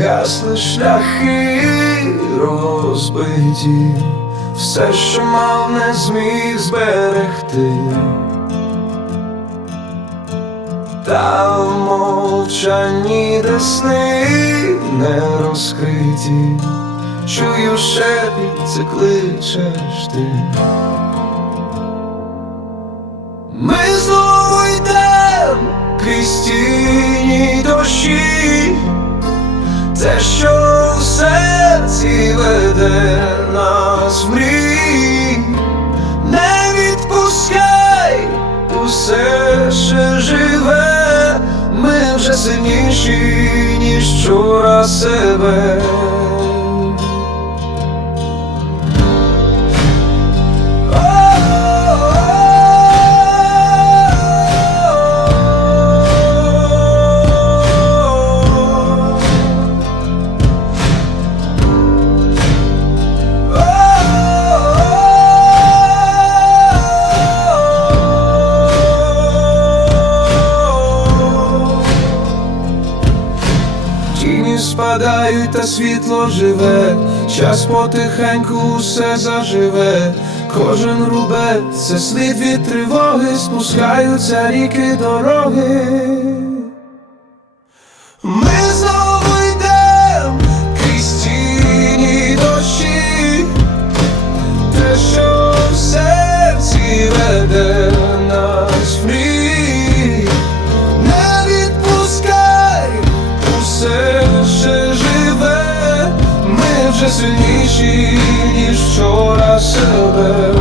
згасли шляхи розбиті, все, що мав, не зміг зберегти. Та в мовчанні де сни не розкриті, чую шепіт, це кличеш ти. Ми знову йдем крізь тіні дощі, те, що в серці веде нас в мрій, не відпускай усе ще живе, ми вже сильніші, ніж вчора себе. Тіні спадають, та світло живе, час потихеньку усе заживе, кожен рубець це слід від тривоги, спускаються ріки дороги. Вже сильніші, ніж вчора себе.